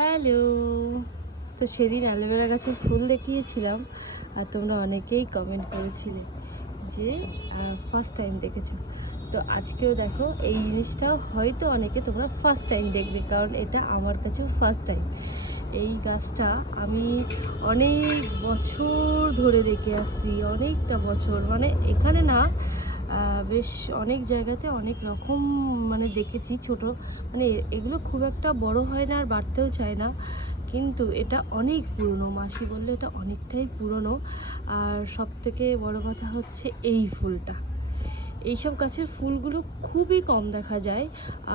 Hello. তো সেদিন aloe vera গাছের ফুল দেখিয়েছিলাম আর তোমরা অনেকেই কমেন্ট করেছিলে যে ফার্স্ট টাইম দেখেছো। তো আজকেও দেখো এই জিনিসটাও হয়তো অনেকে তোমরা ফার্স্ট টাইম দেখবে, কারণ এটা আমার কাছেও ফার্স্ট টাইম। এই গাছটা আমি অনেক বছর ধরে দেখে আসছি, অনেকটা বছর, মানে এখানে না বেশ অনেক জায়গাতে অনেক রকম মানে দেখেছি ছোট, মানে এগুলো খুব একটা বড় হয় না আর বাড়তেও চায় না, কিন্তু এটা অনেক পুরনো। মাসি বললো এটা অনেকটাই পুরনো। আর সব থেকে বড় কথা হচ্ছে এই ফুলটা, এইসব গাছের ফুলগুলো খুবই কম দেখা যায়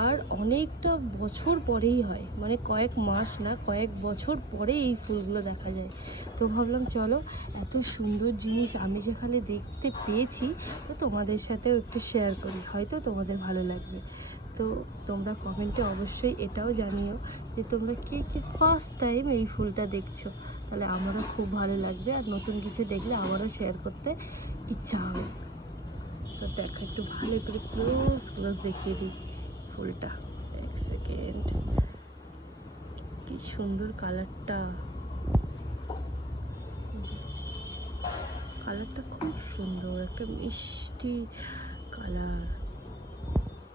আর অনেকটা বছর পরেই হয়, মানে কয়েক মাস না কয়েক বছর পরে এই ফুলগুলো দেখা যায়। তো ভাবলাম চলো এত সুন্দর জিনিস আমি যেখানে দেখতে পেয়েছি তো তোমাদের সাথেও একটু শেয়ার করি, হয়তো তোমাদের ভালো লাগবে। তো তোমরা কমেন্টে অবশ্যই এটাও জানিও যে তোমরা কে কে ফার্স্ট টাইম এই ফুলটা দেখছো, তাহলে আমারও খুব ভালো লাগবে আর নতুন কিছু দেখলে আমারও শেয়ার করতে ইচ্ছা হবে। তো দেখো একটু ভালো করে ক্লোজ দেখিয়ে দিই ফুলটা। এক সেকেন্ড, কি সুন্দর কালারটা, কালারটা খুব সুন্দর, একটা মিষ্টি কালার।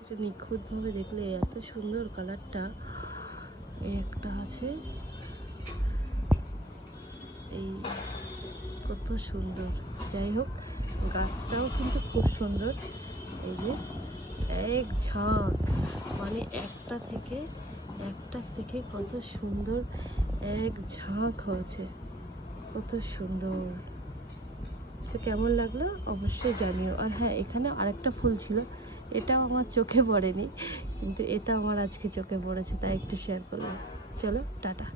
এটা নিখুঁতভাবে দেখলে এত সুন্দর কালারটা। এই একটা আছে, এই কত সুন্দর। যাই হোক, গাছটাও কিন্তু খুব সুন্দর। এই যে এক ঝাঁক, মানে একটা থেকে কত সুন্দর এক ঝাঁক হয়েছে, কত সুন্দর। তো কেমন লাগলো অবশ্যই জানিও। আর হ্যাঁ, এখানে আরেকটা ফুল ছিল, এটাও আমার চোখে পড়েনি, কিন্তু এটা আমার আজকে চোখে পড়েছে, তাই একটু শেয়ার করলাম। চলো টাটা।